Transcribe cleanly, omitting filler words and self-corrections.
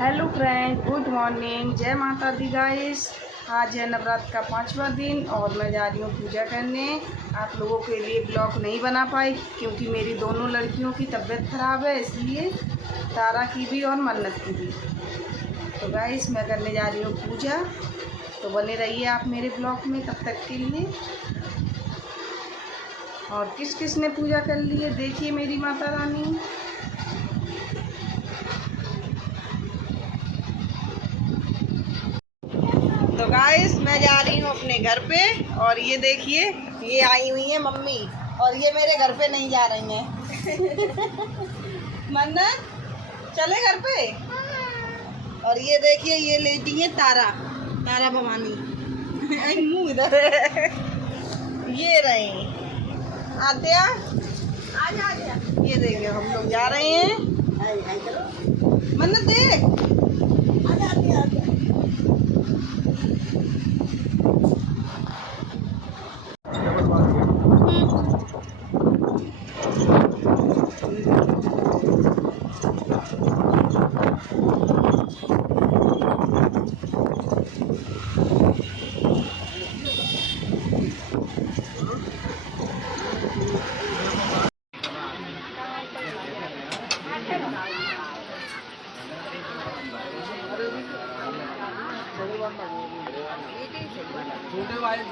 Hello friend, good morning. जय माता दी guys. आज है नवरात्र का 5वां दिन और मैं जा रही हूँ पूजा करने। आप लोगों के लिए ब्लॉग नहीं बना पाई क्योंकि मेरी दोनों लड़कियों की तबीयत ख़राब है, इसलिए तारा की भी और मन्नत की भी। तो गाइस मैं करने जा रही हूँ पूजा, तो बने रहिए आप मेरे ब्लॉग में तब तक के लिए। और किस किस ने पूजा कर ली है देखिए मेरी माता रानी। तो गाइस मैं जा रही हूँ अपने घर पे और ये देखिए ये आई हुई है मम्मी और ये मेरे घर पे नहीं जा रही हैं। मन्नत चले घर पे। और ये देखिए ये लेटी है तारा भवानी। मुँह इधर है। ये रहे आत्या, आजा। ये देखिए हम लोग जा रहे हैं। मन्नत देख आजा। छोटे वाले